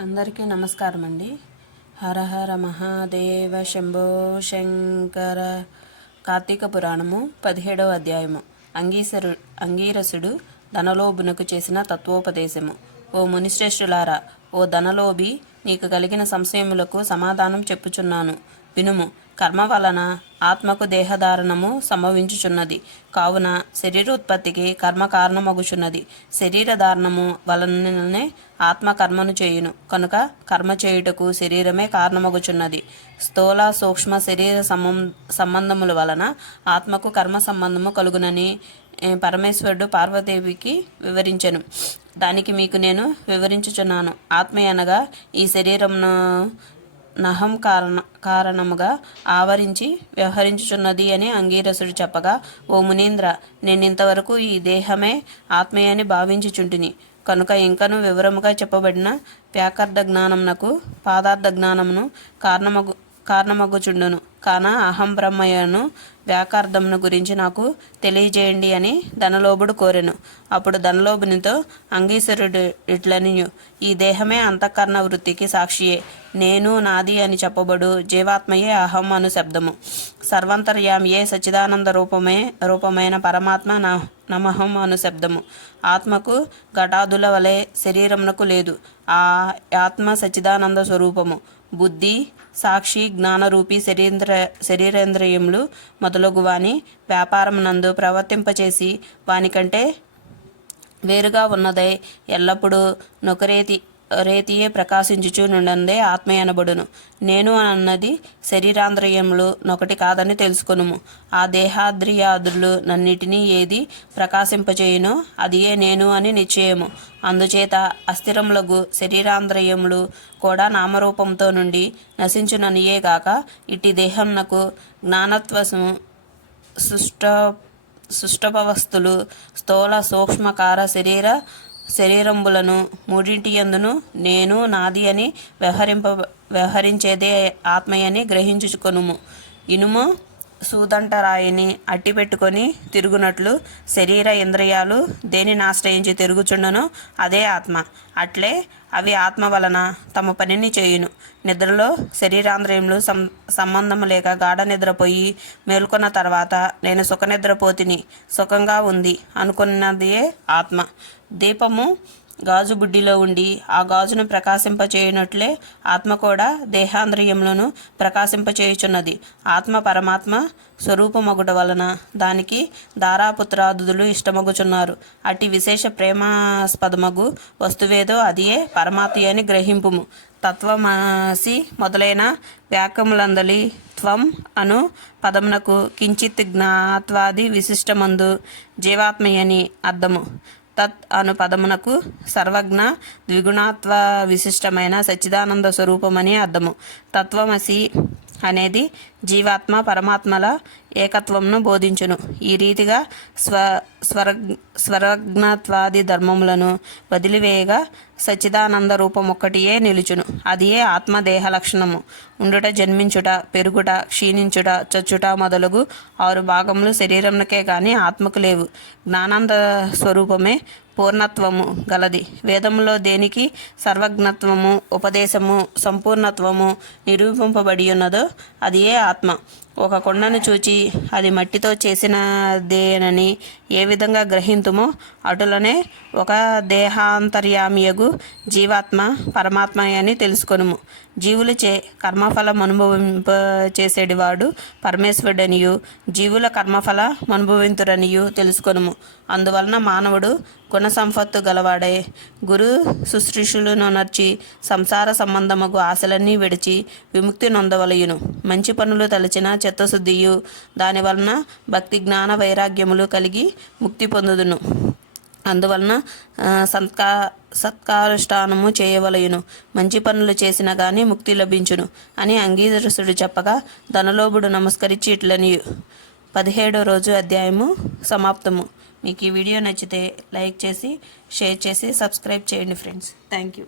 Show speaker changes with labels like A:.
A: అందరికీ నమస్కారం అండి హర హర మహాదేవ శంభో శంకర కార్తీక పురాణము పదిహేడవ అధ్యాయము. అంగీసరు అంగీరసుడు ధనలోభునకు చేసిన తత్వోపదేశము. ఓ మునిశ్రేష్ఠులారా ఓ ధనలోభి నీకు కలిగిన సంశయములకు సమాధానం చెప్పుచున్నాను. వినుము కర్మ వలన ఆత్మకు దేహధారణము సంభవించుచున్నది. కావున శరీరోత్పత్తికి కర్మ కారణమగుచున్నది. శరీర ధారణము వలననే ఆత్మ కర్మను చేయును. కనుక కర్మ చేయుటకు శరీరమే కారణమగుచున్నది. స్థూల సూక్ష్మ శరీర సంబం సంబంధముల వలన ఆత్మకు కర్మ సంబంధము కలుగునని పరమేశ్వరుడు పార్వదేవికి వివరించెను. దానికి మీకు నేను వివరించుచున్నాను. ఆత్మ అనగా ఈ శరీరమును నహం కారణ కారణముగా ఆవరించి వ్యవహరించుచున్నది అని అంగీరసుడు చెప్పగా ఓ మునీంద్ర నేనింతవరకు ఈ దేహమే ఆత్మయని భావించుచుంటిని. కనుక ఇంకను వివరముగా చెప్పబడిన వ్యాకర్ధ జ్ఞానమునకు పాదార్థ జ్ఞానమును కారణము కారణమగుచుండును. కాన అహం బ్రహ్మయను వ్యాకార్థమును గురించి నాకు తెలియజేయండి అని ధనలోభుడు కోరెను. అప్పుడు ధనలోభునితో అంగీశ్వరుడు ఇట్లనియు ఈ దేహమే అంతఃకరణ వృత్తికి సాక్షియే. నేను నాది అని చెప్పబడు జీవాత్మయే అహం అను శబ్దము. సర్వంతర్యామియే సచిదానంద రూపమే రూపమైన పరమాత్మ నమహం అను శబ్దము. ఆత్మకు ఘటాదుల వలె శరీరమునకు లేదు. ఆ ఆత్మ సచిదానంద స్వరూపము. బుద్ధి సాక్షి జ్ఞానరూపి శరీంద్ర శరీరేంద్రియములు మొదలగు వాని వ్యాపారమునందు ప్రవర్తింపచేసి వానికంటే వేరుగా ఉన్నదై ఎల్లప్పుడూ నొకరేతి రేతియే ప్రకాశించుచు ఆత్మయనబడును. నేను అన్నది శరీరాంద్రియములు నొకటి కాదని తెలుసుకొనుము. ఆ దేహాద్రియాదులు నన్నిటినీ ఏది ప్రకాశింపచేయునో అదియే నేను అని నిశ్చయము. అందుచేత అస్థిరములకు శరీరాంద్రియములు కూడా నామరూపంతో నుండి నశించుననియే గాక ఇట్టి దేహంనకు జ్ఞానత్వము సుష్ట సుష్టపవస్తులు స్థూల సూక్ష్మకార శరీర శరీరంబులను మూడింటి యందును నేను నాది అని వ్యవహరింప వ్యవహరించేదే ఆత్మయని గ్రహించుకొనుము. ఇనుము సూదంటరాయిని అట్టిపెట్టుకొని తిరుగునట్లు శరీర ఇంద్రియాలు దేనిని ఆశ్రయించి తిరుగుచుండనో అదే ఆత్మ. అట్లే అవి ఆత్మ వలన తమ పనిని చేయును. నిద్రలో శరీరాంద్రియములు సం సంబంధం లేక గాఢ నిద్రపోయి మేల్కొన్న తర్వాత నేను సుఖ నిద్రపోతిని సుఖంగా ఉంది అనుకున్నదే ఆత్మ. దీపము గాజు బుడ్డిలో ఉండి ఆ గాజును ప్రకాశింపచేయునట్లే ఆత్మ కూడా దేహాంద్రియములను ప్రకాశింపచేయుచున్నది. ఆత్మ పరమాత్మ స్వరూపమగుట వలన దానికి దారాపుత్రాదులు ఇష్టమగుచున్నారు. అట్టి విశేష ప్రేమాస్పదమగు వస్తువేదో అదియే పరమాత్మ అని గ్రహింపుము. తత్వమసి మొదలైన వ్యాకములందలి త్వం అను పదమునకు కించిత్ జ్ఞాత్వాది విశిష్టమందు జీవాత్మయని అర్థము. తత్ అను పదమునకు సర్వజ్ఞ ద్విగుణాత్వ విశిష్టమైన సచ్చిదానంద స్వరూపమని అర్థము. తత్వమసి అనేది జీవాత్మ పరమాత్మల ఏకత్వంను బోధించును. ఈ రీతిగా స్వ స్వర స్వరజ్ఞత్వాది ధర్మములను వదిలివేయగా సచ్చిదానంద రూపం ఒక్కటియే నిలుచును అదియే ఆత్మదేహ లక్షణము. ఉండుట జన్మించుట పెరుగుట క్షీణించుట చచ్చుట మొదలగు ఆరు భాగములు శరీరంకే గాని ఆత్మకు లేవు. జ్ఞానాంద స్వరూపమే పూర్ణత్వము గలది. వేదంలో దేనికి సర్వజ్ఞత్వము ఉపదేశము సంపూర్ణత్వము నిరూపింపబడి ఉన్నదో అది ఏ ఆత్మ. ఒక కొండను చూచి అది మట్టితో చేసినదేనని ఏ విధంగా గ్రహింతుమో అటులనే ఒక దేహాంతర్యామియగు జీవాత్మ పరమాత్మ అని తెలుసుకొనుము. జీవులచే కర్మఫలం అనుభవింప చేసేటివాడు పరమేశ్వరుడనియు జీవుల కర్మఫల అనుభవింతురనియు తెలుసుకొనుము. అందువలన మానవుడు గుణ సంపత్తు గలవాడే గురు శుశ్రూషులను నర్చి సంసార సంబంధముగు ఆశలన్నీ విడిచి విముక్తి నొందవలయును. మంచి పనులు తలచిన చిత్తశుద్ధియు దానివలన భక్తి జ్ఞాన వైరాగ్యములు కలిగి ముక్తి పొందుదును. అందువలన సత్కా సత్కారుష్ఠానము చేయవలయును. మంచి పనులు చేసినా గాని ముక్తి లభించును అని అంగీరసుడు చెప్పగా ధనలోభుడు నమస్కరించి ఇట్లని పదిహేడో రోజు అధ్యాయము సమాప్తము. మీకు ఈ వీడియో నచ్చితే లైక్ చేసి షేర్ చేసి సబ్స్క్రైబ్ చేయండి ఫ్రెండ్స్. Thank you